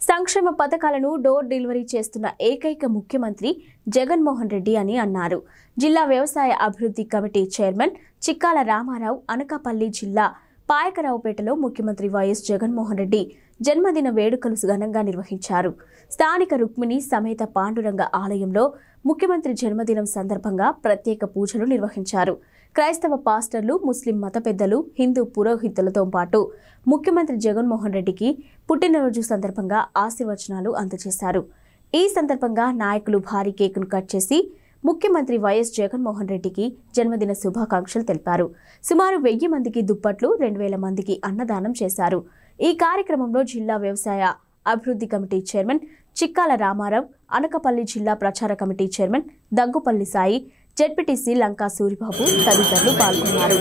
సంక్షేమ పథకాలను door delivery చేస్తున్న ఏకైక ముఖ్యమంత్రి జగన్మోహన్ రెడ్డి అని అన్నారు. జిల్లా వ్యవసాయ అభివృద్ధి కమిటీ చైర్మన్ చిక్కాల రామారావు అనకాపల్లి జిల్లా పాయకరావుపేటలో ముఖ్యమంత్రి వైఎస్ జగన్మోహన్ రెడ్డి జన్మదిన వేడుకలు ఘనంగా నిర్వహించారు. స్థానిక రుక్మిణి సమేత పాండురంగ ఆలయంలో ముఖ్యమంత్రి జన్మదినం సందర్భంగా ప్రత్యేక పూజలు నిర్వహించారు. క్రైస్తవ పాస్టర్లు, ముస్లిం మత పెద్దలు, హిందూ పురోహితులతో పాటు ముఖ్యమంత్రి జగన్మోహన్ రెడ్డికి పుట్టినరోజు సందర్భంగా ఆశీర్వచనాలు అందజేశారు. ఈ సందర్భంగా నాయకులు భారీ కేకును కట్ చేసి ముఖ్యమంత్రి వైఎస్ జగన్మోహన్ రెడ్డికి జన్మదిన శుభాకాంక్షలు తెలిపారు. సుమారు 1000 మందికి దుప్పట్లు, 2000 మందికి అన్నదానం చేశారు. ఈ కార్యక్రమంలో జిల్లా వ్యవసాయ అభివృద్ధి కమిటీ చైర్మన్ చిక్కాల రామారావు, అనకాపల్లి జిల్లా ప్రచార committee chairman Daggupalli Sai, ZPTC Lanka Suribabu తదితరులు పాల్గొన్నారు.